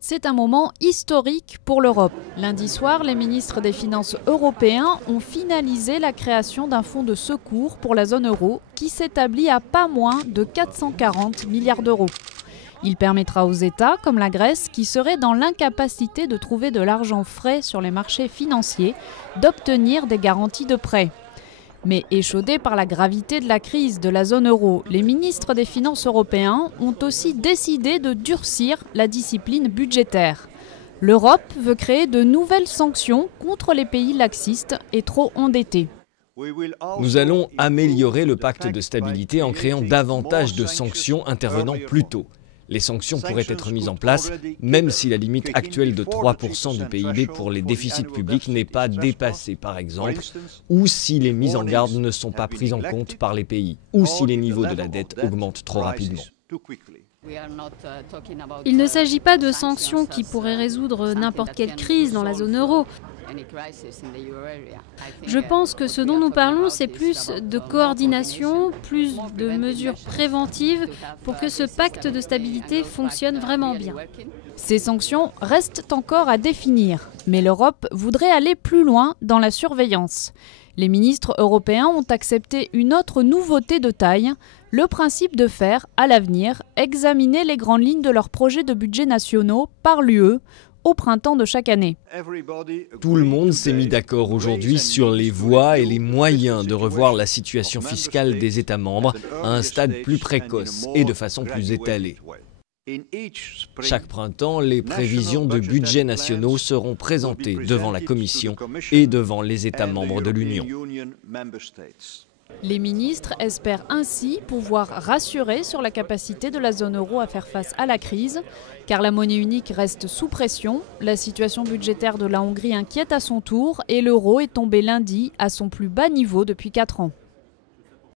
C'est un moment historique pour l'Europe. Lundi soir, les ministres des Finances européens ont finalisé la création d'un fonds de secours pour la zone euro qui s'établit à pas moins de 440 milliards d'euros. Il permettra aux États, comme la Grèce, qui seraient dans l'incapacité de trouver de l'argent frais sur les marchés financiers, d'obtenir des garanties de prêt. Mais échaudés par la gravité de la crise de la zone euro, les ministres des Finances européens ont aussi décidé de durcir la discipline budgétaire. L'Europe veut créer de nouvelles sanctions contre les pays laxistes et trop endettés. Nous allons améliorer le pacte de stabilité en créant davantage de sanctions intervenant plus tôt. Les sanctions pourraient être mises en place, même si la limite actuelle de 3% du PIB pour les déficits publics n'est pas dépassée, par exemple, ou si les mises en garde ne sont pas prises en compte par les pays, ou si les niveaux de la dette augmentent trop rapidement. Il ne s'agit pas de sanctions qui pourraient résoudre n'importe quelle crise dans la zone euro. Je pense que ce dont nous parlons, c'est plus de coordination, plus de mesures préventives pour que ce pacte de stabilité fonctionne vraiment bien. Ces sanctions restent encore à définir, mais l'Europe voudrait aller plus loin dans la surveillance. Les ministres européens ont accepté une autre nouveauté de taille, le principe de faire, à l'avenir, examiner les grandes lignes de leurs projets de budget nationaux par l'UE, au printemps de chaque année. Tout le monde s'est mis d'accord aujourd'hui sur les voies et les moyens de revoir la situation fiscale des États membres à un stade plus précoce et de façon plus étalée. Chaque printemps, les prévisions de budgets nationaux seront présentées devant la Commission et devant les États membres de l'Union. Les ministres espèrent ainsi pouvoir rassurer sur la capacité de la zone euro à faire face à la crise, car la monnaie unique reste sous pression, la situation budgétaire de la Hongrie inquiète à son tour et l'euro est tombé lundi à son plus bas niveau depuis 4 ans.